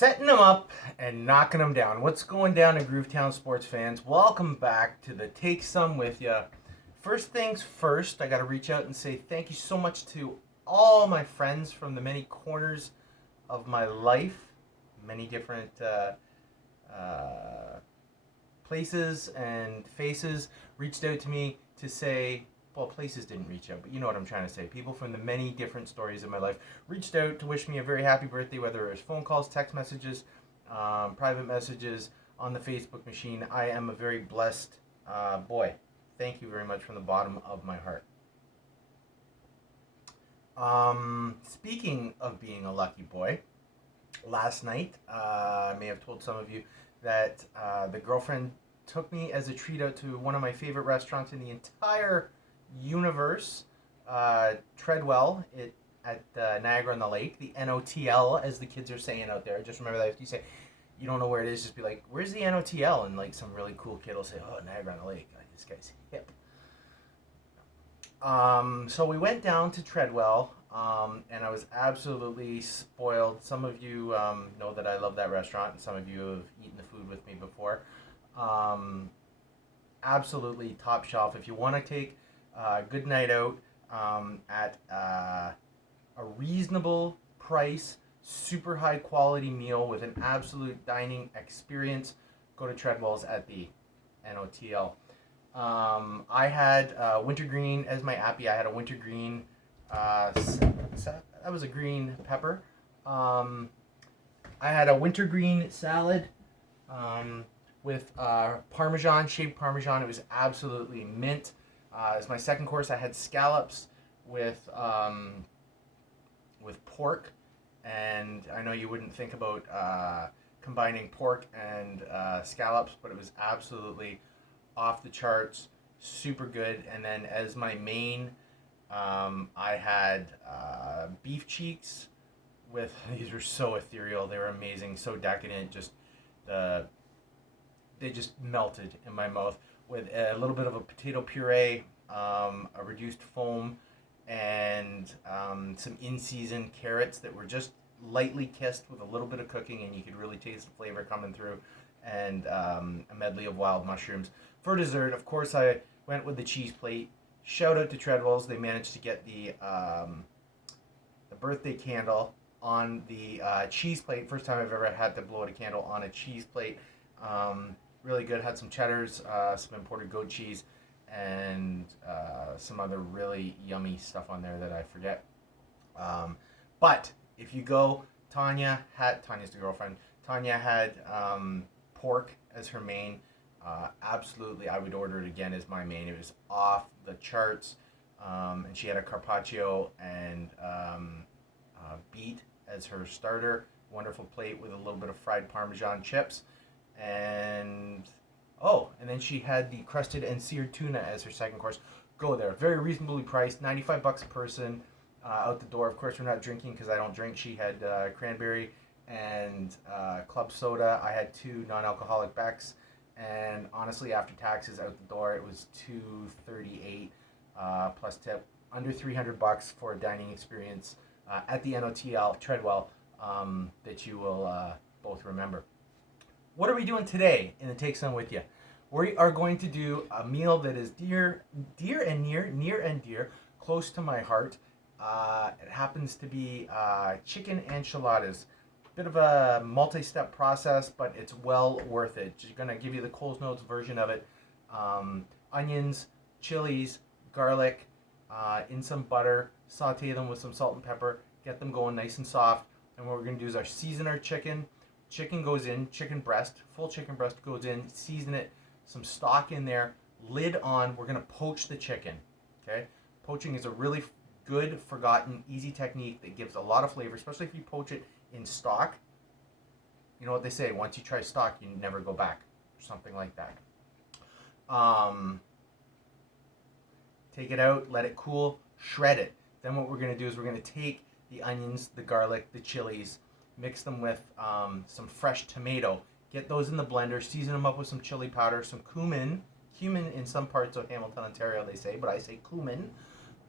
Setting them up and knocking them down. What's going down in Groovetown sports fans? Welcome back to the Take Some With Ya. First things first, I got to reach out and say thank you so much to all my friends from the many corners of my life, many different places and faces reached out to me to say, well, places didn't reach out, but you know what I'm trying to say. People from the many different stories of my life reached out to wish me a very happy birthday, whether it was phone calls, text messages, private messages on the Facebook machine. I am a very blessed boy. Thank you very much from the bottom of my heart. Speaking of being a lucky boy, last night, I may have told some of you that the girlfriend took me as a treat out to one of my favorite restaurants in the entire universe, Treadwell at Niagara on the Lake, the NOTL, as the kids are saying out there. Just remember that if you say you don't know where it is, just be like, where's the NOTL? And like some really cool kid will say, oh, Niagara on the Lake. Like, this guy's hip. So we went down to Treadwell, and I was absolutely spoiled. Some of you know that I love that restaurant, and some of you have eaten the food with me before. Absolutely top shelf. If you want to take a good night out at a reasonable price, super high quality meal with an absolute dining experience, go to Treadwell's at the NOTL. I had wintergreen as my appy. I had a wintergreen, that was a green pepper. I had a wintergreen salad with Parmesan, shaved Parmesan. It was absolutely mint. As my second course, I had scallops with pork, and I know you wouldn't think about combining pork and scallops, but it was absolutely off the charts, super good. And then as my main, I had beef cheeks with, these were so ethereal, they were amazing, so decadent, just they just melted in my mouth with a little bit of a potato puree, a reduced foam, and some in-season carrots that were just lightly kissed with a little bit of cooking, and you could really taste the flavor coming through, and a medley of wild mushrooms. For dessert, of course, I went with the cheese plate. Shout out to Treadwell's. They managed to get the birthday candle on the cheese plate. First time I've ever had to blow out a candle on a cheese plate. Really good. Had some cheddars, some imported goat cheese, and some other really yummy stuff on there that I forget. But if you go, Tanya's the girlfriend. Tanya had pork as her main. Absolutely, I would order it again as my main. It was off the charts. And she had a carpaccio and beet as her starter. Wonderful plate with a little bit of fried Parmesan chips. And then she had the crusted and seared tuna as her second course. Go there. Very reasonably priced, $95 a person out the door. Of course, we're not drinking because I don't drink. She had cranberry and club soda. I had 2 non-alcoholic Becks. And honestly, after taxes out the door, it was $238 plus tip. Under $300 for a dining experience at the NOTL Treadwell that you will both remember. What are we doing today in the Take Some With Ya? We are going to do a meal that is near and dear, close to my heart. It happens to be chicken enchiladas. Bit of a multi-step process, but it's well worth it. Just gonna give you the Coles Notes version of it. Onions, chilies, garlic, in some butter, saute them with some salt and pepper, get them going nice and soft. And what we're gonna do is season our chicken. Chicken goes in, full chicken breast goes in, season it, some stock in there, lid on. We're gonna poach the chicken, okay? Poaching is a really good, forgotten, easy technique that gives a lot of flavor, especially if you poach it in stock. You know what they say, once you try stock, you never go back, or something like that. Take it out, let it cool, shred it. Then what we're gonna do is we're gonna take the onions, the garlic, the chilies, mix them with some fresh tomato, get those in the blender, season them up with some chili powder, some cumin in some parts of Hamilton, Ontario they say, but I say cumin.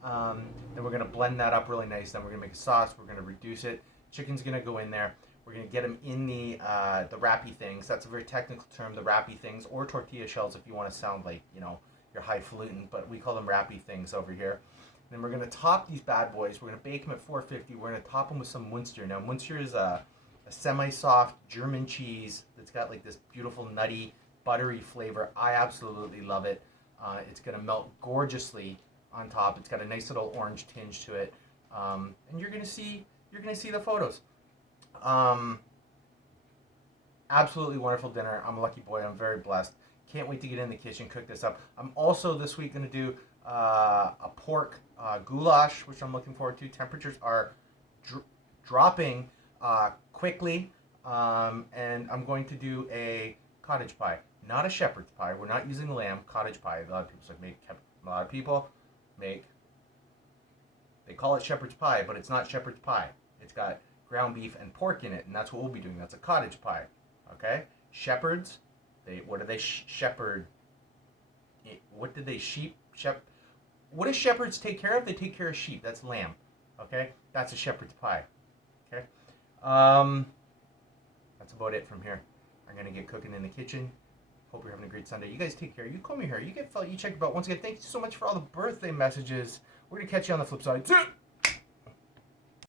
Then we're going to blend that up really nice. Then we're going to make a sauce. We're going to reduce it. Chicken's going to go in there. We're We're going to get them in the wrappy things. That's a very technical term, the wrappy things, or tortilla shells if you want to sound like, you know, you're highfalutin, but we call them wrappy things over here. And then we're going to top these bad boys. We're going to bake them at 450. We're going to top them with some Munster. Now, Munster is a semi-soft German cheese that's got like this beautiful nutty, buttery flavor. I absolutely love it. It's going to melt gorgeously on top. It's got a nice little orange tinge to it, and you're going to see the photos. Absolutely wonderful dinner. I'm a lucky boy. I'm very blessed. Can't wait to get in the kitchen, cook this up. I'm also this week going to do a pork goulash, which I'm looking forward to. Temperatures are dropping quickly, and I'm going to do a cottage pie, not a shepherd's pie. We're not using lamb. Cottage pie. A lot of people they call it shepherd's pie, but it's not shepherd's pie. It's got ground beef and pork in it, and that's what we'll be doing. That's a cottage pie. Okay, shepherds. What do they shepherd? What do they what do shepherds take care of? They take care of sheep. That's lamb. Okay, that's a shepherd's pie. Okay, that's about it from here. I'm gonna get cooking in the kitchen. Hope you're having a great Sunday. You guys take care. You comb your hair. You check your belt. Once again, thank you so much for all the birthday messages. We're gonna catch you on the flip side.